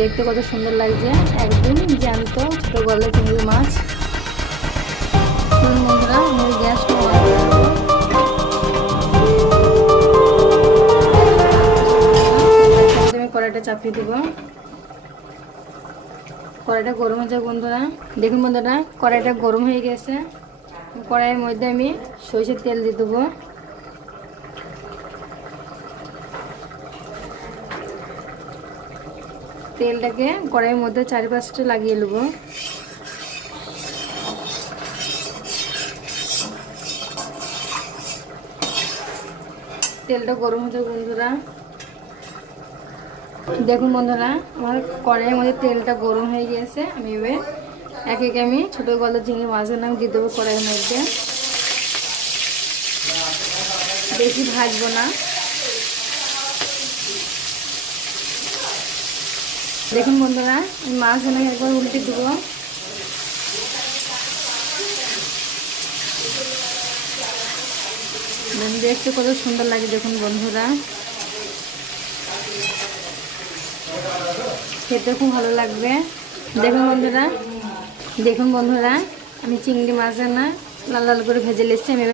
দেখতে কত সুন্দর লাগছে, একদম জ্যান্ত ছোট গলা চিংড়ি মাছ। বন্ধুরা আমি গ্যাসটা আমি কড়াইটা চাপিয়ে দেবো। কড়াইটা গরম হয়ে যাবে বন্ধুরা। দেখুন বন্ধুরা কড়াইটা গরম হয়ে গেছে। কড়াইয়ের মধ্যে আমি সরষের তেল দিয়ে দেবো। তেলটাকে কড়াইয়ের মধ্যে চারিপাশটা লাগিয়ে নেব। তেলটা গরম হচ্ছে বন্ধুরা। দেখুন বন্ধুরা আমার কড়াইয়ের মধ্যে তেলটা গরম হয়ে গিয়েছে। আমি এবার একে একে আমি ছোটো গলা ঝিঙে মাছের নাম দিয়ে দেবো কড়াইয়ের মধ্যে। বেশি ভাজবো না। দেখুন বন্ধুরা আমি মাছ এনে একবার উল্টে দেবো। দেখতে কত সুন্দর লাগে দেখুন বন্ধুরা, খেতে খুব ভালো লাগবে। দেখুন বন্ধুরা আমি চিংড়ি মাছ না লাল লাল করে ভেজে নিচ্ছি। আমি